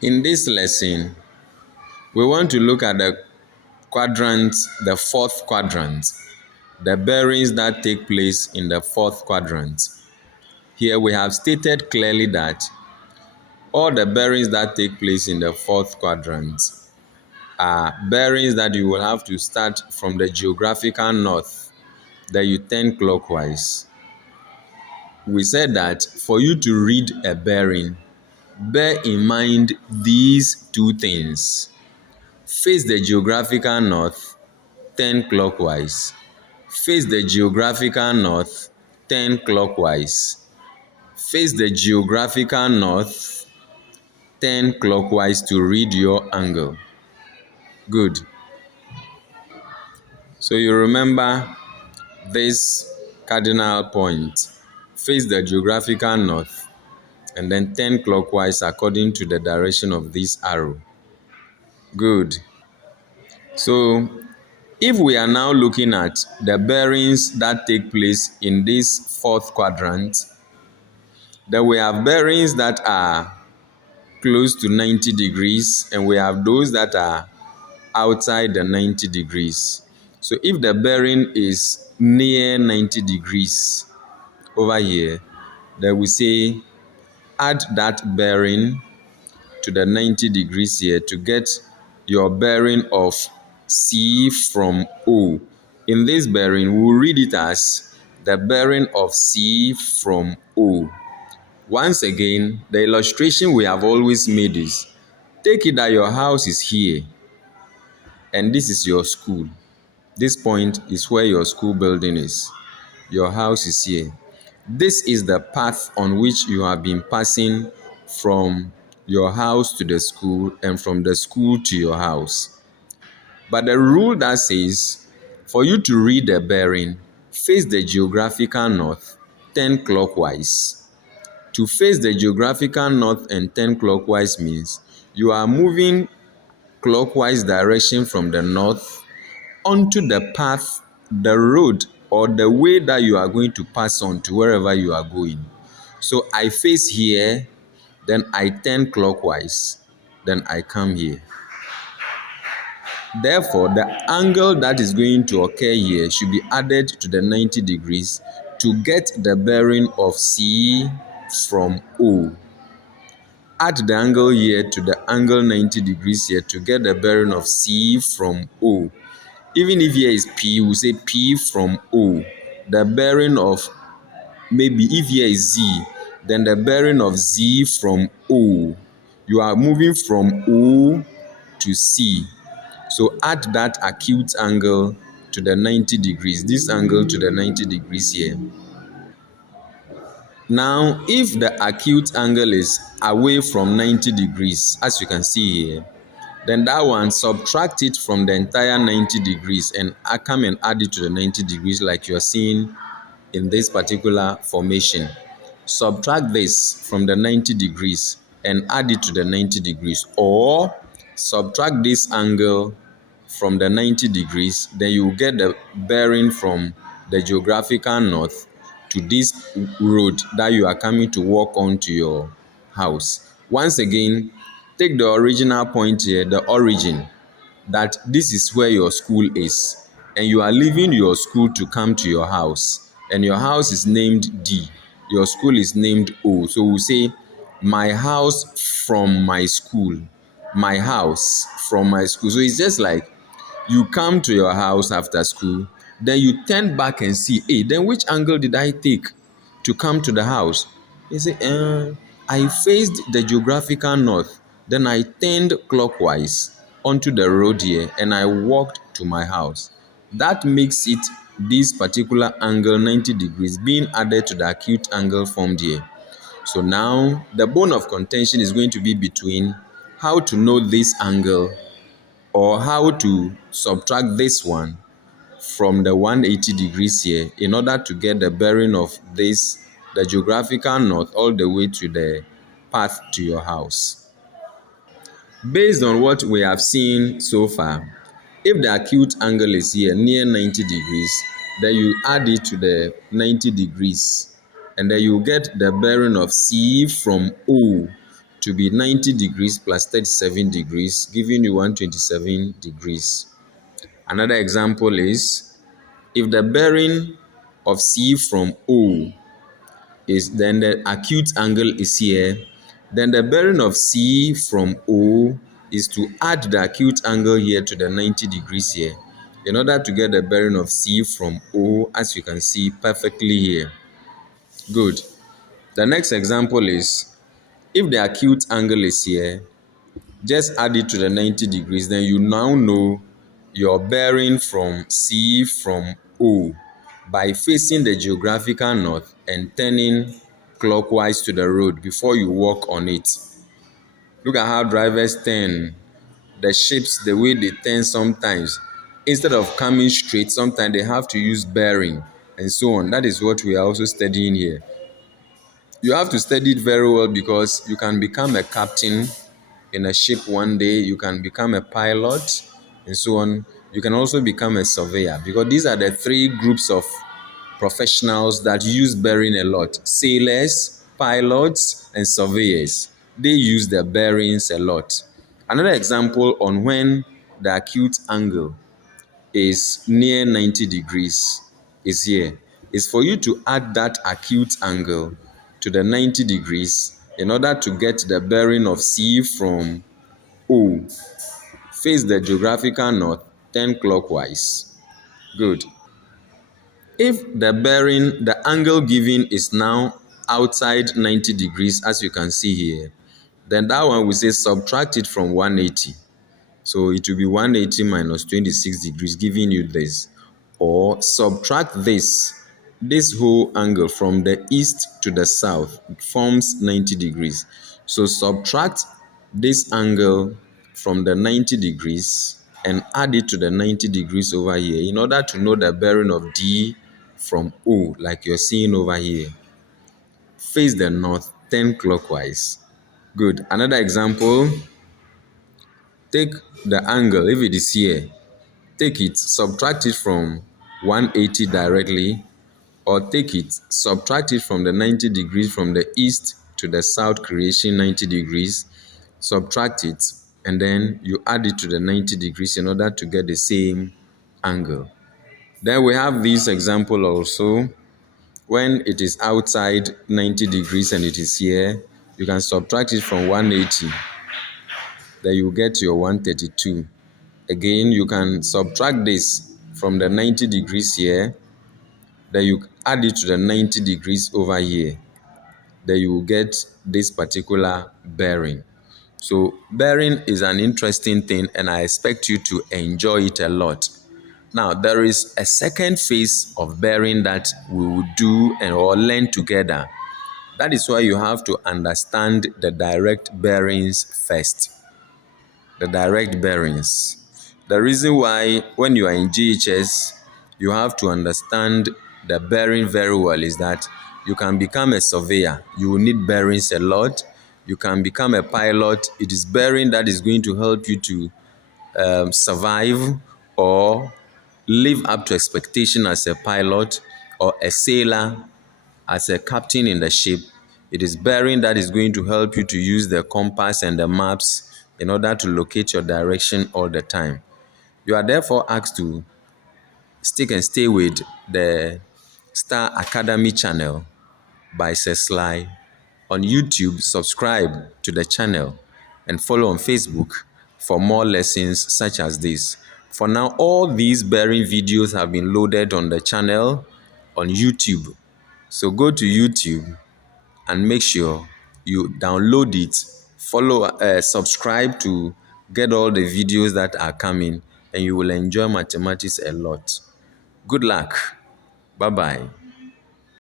In this lesson, we want to look at the quadrant, the fourth quadrant, the bearings that take place in the fourth quadrant. Here we have stated clearly that all the bearings that take place in the fourth quadrant are bearings that you will have to start from the geographical north, then you turn clockwise. We said that for you to read a bearing, bear in mind these two things. Face the geographical north, turn clockwise. Face the geographical north, turn clockwise. Face the geographical north, turn clockwise to read your angle. Good. So you remember this cardinal point. Face the geographical north and then turn clockwise according to the direction of this arrow. Good. So if we are now looking at the bearings that take place in this fourth quadrant, then we have bearings that are close to 90 degrees and we have those that are outside the 90 degrees. So if the bearing is near 90 degrees over here, then we say add that bearing to the 90 degrees here to get your bearing of C from O. In this bearing, we will read it as the bearing of C from O. Once again, the illustration we have always made is, take it that your house is here and this is your school. This point is where your school building is. Your house is here. This is the path on which you have been passing from your house to the school and from the school to your house. But the rule that says for you to read the bearing, face the geographical north, turn clockwise. To face the geographical north and turn clockwise means you are moving clockwise direction from the north onto the path, the road, or the way that you are going to pass on to wherever you are going. So I face here, then I turn clockwise, then I come here. Therefore, the angle that is going to occur here should be added to the 90 degrees to get the bearing of C from O. Add the angle here to the angle 90 degrees here to get the bearing of C from O. Even if here is P, we say P from O. The bearing of, maybe if here is Z, then the bearing of Z from O. You are moving from O to C. So add that acute angle to the 90 degrees, this angle to the 90 degrees here. Now, if the acute angle is away from 90 degrees, as you can see here, then that one, subtract it from the entire 90 degrees and come and add it to the 90 degrees like you're seeing in this particular formation. Subtract this from the 90 degrees and add it to the 90 degrees, or subtract this angle from the 90 degrees, then you will get the bearing from the geographical north to this road that you are coming to walk on to your house. Once again, take the original point here, the origin, that this is where your school is, and you are leaving your school to come to your house, and your house is named D, your school is named O. So we say, my house from my school, my house from my school. So it's just like you come to your house after school, then you turn back and see, hey, then which angle did I take to come to the house? You say, I faced the geographical north, then I turned clockwise onto the road here and I walked to my house. That makes it this particular angle 90 degrees being added to the acute angle formed here. So now the bone of contention is going to be between how to know this angle or how to subtract this one from the 180 degrees here in order to get the bearing of this, the geographical north, all the way to the path to your house. Based on what we have seen so far, if the acute angle is here near 90 degrees, then you add it to the 90 degrees and then you get the bearing of C from O. to be 90 degrees plus 37 degrees, giving you 127 degrees. Another example is if the bearing of C from O is, then the acute angle is here, then the bearing of C from O is to add the acute angle here to the 90 degrees here in order to get the bearing of C from O, as you can see perfectly here. Good. The next example is if the acute angle is here, just add it to the 90 degrees, then you now know your bearing from C from O by facing the geographical north and turning clockwise to the road before you walk on it. Look at how drivers turn the ships, the way they turn sometimes. Instead of coming straight, sometimes they have to use bearing and so on. That is what we are also studying here. You have to study it very well because you can become a captain in a ship one day, you can become a pilot and so on. You can also become a surveyor because these are the three groups of professionals that use bearing a lot: sailors, pilots, and surveyors. They use their bearings a lot. Another example on when the acute angle is near 90 degrees is here. Is for you to add that acute angle to the 90 degrees in order to get the bearing of C from O. Face the geographical north, turn clockwise. Good. If the bearing, the angle given is now outside 90 degrees, as you can see here, then that one we say subtract it from 180. So it will be 180 minus 26 degrees, giving you this. Or subtract this whole angle from the east to the south, it forms 90 degrees. So subtract this angle from the 90 degrees and add it to the 90 degrees over here in order to know the bearing of D from O, like you're seeing over here. Face the north, turn clockwise. Good. Another example, take the angle, if it is here, take it, subtract it from 180 directly, or take it, subtract it from the 90 degrees from the east to the south, creation 90 degrees, subtract it, and then you add it to the 90 degrees in order to get the same angle. Then we have this example also. When it is outside 90 degrees and it is here, you can subtract it from 180. Then you get your 132. Again, you can subtract this from the 90 degrees here. Then you add it to the 90 degrees over here. Then you will get this particular bearing. So bearing is an interesting thing and I expect you to enjoy it a lot. Now, there is a second phase of bearing that we will do and or learn together. That is why you have to understand the direct bearings first. The direct bearings. The reason why when you are in GHS, you have to understand the bearing very well is that you can become a surveyor. You will need bearings a lot. You can become a pilot. It is bearing that is going to help you to survive or live up to expectation as a pilot or a sailor, as a captain in the ship. It is bearing that is going to help you to use the compass and the maps in order to locate your direction all the time. You are therefore asked to stick and stay with the Star Academy channel by Sesli. On YouTube, subscribe to the channel and follow on Facebook for more lessons such as this. For now, all these bearing videos have been loaded on the channel on YouTube. So go to YouTube and make sure you download it, follow, subscribe to get all the videos that are coming, and you will enjoy mathematics a lot. Good luck. Bye-bye.